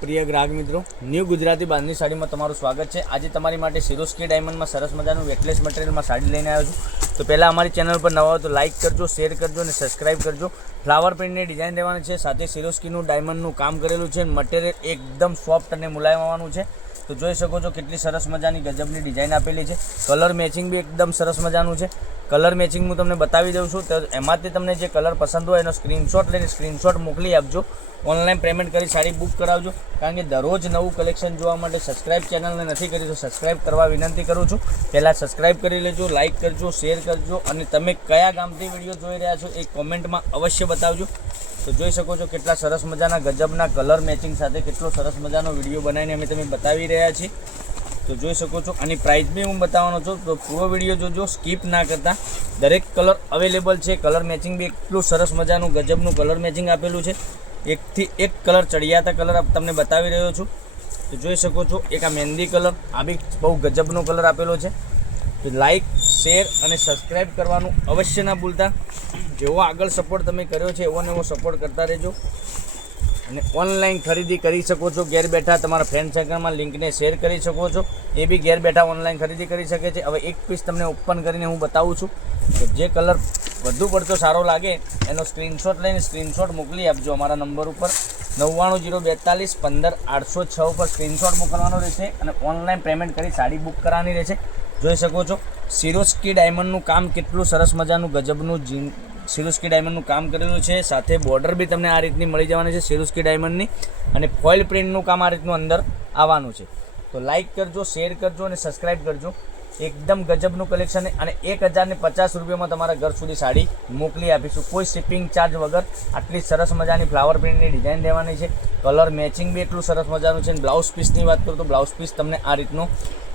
પ્રિય ગ્રાહક મિત્રો, ન્યૂ ગુજરાતી બાંધણી સાડીમાં તમારું સ્વાગત છે। આજે તમારી માટે સિરોસ્કી ડાયમંડમાં સરસ મજાનું વેટલેસ મટીરિયલમાં સાડી લઈને આવ્યો છું। તો પહેલાં અમારી ચેનલ પર નવા હોય તો લાઇક કરજો, શેર કરજો અને સબસ્ક્રાઇબ કરજો। ફ્લાવર પ્રિન્ટની ડિઝાઇન રહેવાની છે, સાથે સિરોસ્કીનું ડાયમંડનું કામ કરેલું છે। મટીરિયલ એકદમ સોફ્ટ અને મુલાયમ આવવાનું છે। તો જોઈ શકો છો કેટલી સરસ મજાની ગજબની ડિઝાઇન આપેલી છે। કલર મેચિંગ બી એકદમ સરસ મજાનું છે। કલર મેચિંગ હું તમને બતાવી દઉં છું। તો એમાંથી તમને જે કલર પસંદ હોય એનો સ્ક્રીનશોટ લઈને સ્ક્રીનશોટ મોકલી આપજો। ઓનલાઈન પેમેન્ટ કરી સાડી બુક કરાવજો, કારણ કે દરરોજ નવું કલેક્શન જોવા માટે સબસ્ક્રાઇબ ચેનલને નથી કરી તો સબસ્ક્રાઇબ કરવા વિનંતી કરું છું। પહેલાં સબસ્ક્રાઇબ કરી લેજો, લાઇક કરજો, શેર કરજો અને તમે કયા ગામથી વિડીયો જોઈ રહ્યા છો એ કોમેન્ટમાં અવશ્ય બતાવજો। તો જોઈ શકો છો કેટલા સરસ મજાના ગજબના કલર મેચિંગ સાથે કેટલો સરસ મજાનો વિડીયો બનાવીને અમે તમે બતાવી રહ્યા છીએ। તો જોઈ શકો છો આની પ્રાઇસ બી હું બતાવવાનો છું, તો પૂરો વિડીયો જોજો, સ્કીપ ના કરતા। દરેક કલર અવેલેબલ છે। કલર મેચિંગ બી એટલું સરસ મજાનું ગજબનું કલર મેચિંગ આપેલું છે। એકથી એક કલર ચડિયાતા કલર તમને બતાવી રહ્યો છું। તો જોઈ શકો છો એક આ મહેંદી કલર, આ બી બહુ ગજબનો કલર આપેલો છે। તો લાઇક, શેર અને સબસ્ક્રાઈબ કરવાનું અવશ્ય ના ભૂલતા। જેવો આગળ સપોર્ટ તમે કર્યો છે એવો ને એવો સપોર્ટ કરતા રહેજો। અને ઓનલાઈન ખરીદી કરી શકો છો ઘેર બેઠા, તમારા ફ્રેન્ડ સર્કલમાં લિંકને શેર કરી શકો છો, એ બી ઘેર બેઠા ઓનલાઈન ખરીદી કરી શકે છે। હવે એક પીસ તમને ઓપન કરીને હું બતાવું છું। તો જે કલર વધુ પડતો સારો લાગે એનો સ્ક્રીનશોટ લઈને સ્ક્રીનશોટ મોકલી આપજો અમારા નંબર ઉપર 9902415806 ઉપર સ્ક્રીનશોટ મોકલવાનો રહેશે અને ઓનલાઈન પેમેન્ટ કરી સાડી બુક કરવાની રહેશે। જોઈ શકો છો સિરોસ્કી ડાયમંડનું કામ કેટલું સરસ મજાનું ગજબનું સિરોસ્કી ડાયમંડનું કામ કરેલું છે। સાથે બોર્ડર બી તમને આ રીતની મળી જવાની છે સિરોસ્કી ડાયમંડની, અને ફોઇલ પ્રિન્ટનું કામ આ રીતનું અંદર આવવાનું છે। તો લાઇક કરજો, શેર કરજો અને સબસ્ક્રાઈબ કરજો। એકદમ ગજબનું કલેક્શન અને 1050 રૂપિયામાં તમારા ઘર સુધી સાડી મોકલી આપીશું, કોઈ શિપિંગ ચાર્જ વગર। આટલી સરસ મજાની ફ્લાવર પ્રિન્ટની ડિઝાઇન રહેવાની છે। કલર મેચિંગ બી એટલું સરસ મજાનું છે। બ્લાઉઝ પીસની વાત કરું તો બ્લાઉઝ પીસ તમને આ રીતનો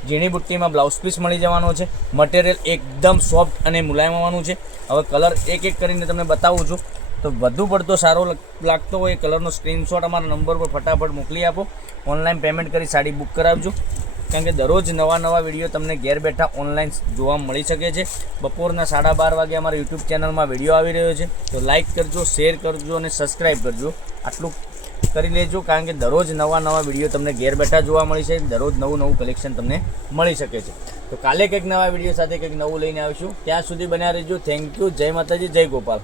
ઝીણી બુટ્ટીમાં બ્લાઉઝ પીસ મળી જવાનો છે। મટીરિયલ એકદમ સોફ્ટ અને મુલાયમ આવવાનું છે। હવે કલર એક એક કરીને તમને બતાવું છું। તો વધુ પડતો સારો લાગતો હોય એ કલરનો સ્ક્રીનશોટ અમારા નંબર પર ફટાફટ મોકલી આપો। ઓનલાઈન પેમેન્ટ કરી સાડી બુક કરાવજો, કારણ કે દરરોજ નવા વિડીયો તમને ઘેર બેઠા ઓનલાઈન જોવા મળી શકે છે। બપોરના 12:30 વાગે અમારા યુટ્યુબ ચેનલમાં વિડીયો આવી રહ્યો છે। તો લાઇક કરજો, શેર કરજો અને સબસ્ક્રાઈબ કરજો, આટલું કરી લેજો, કારણ કે દરરોજ નવા વિડીયો તમને ઘેર બેઠા જોવા મળી છે। દરરોજ નવું કલેક્શન તમને મળી શકે છે। તો કાલે કંઈક નવા વિડીયો સાથે કંઈક નવું લઈને આવીશું। ત્યાં સુધી બન્યા રહેજો। Thank you. જય માતાજી, જય ગોપાલ।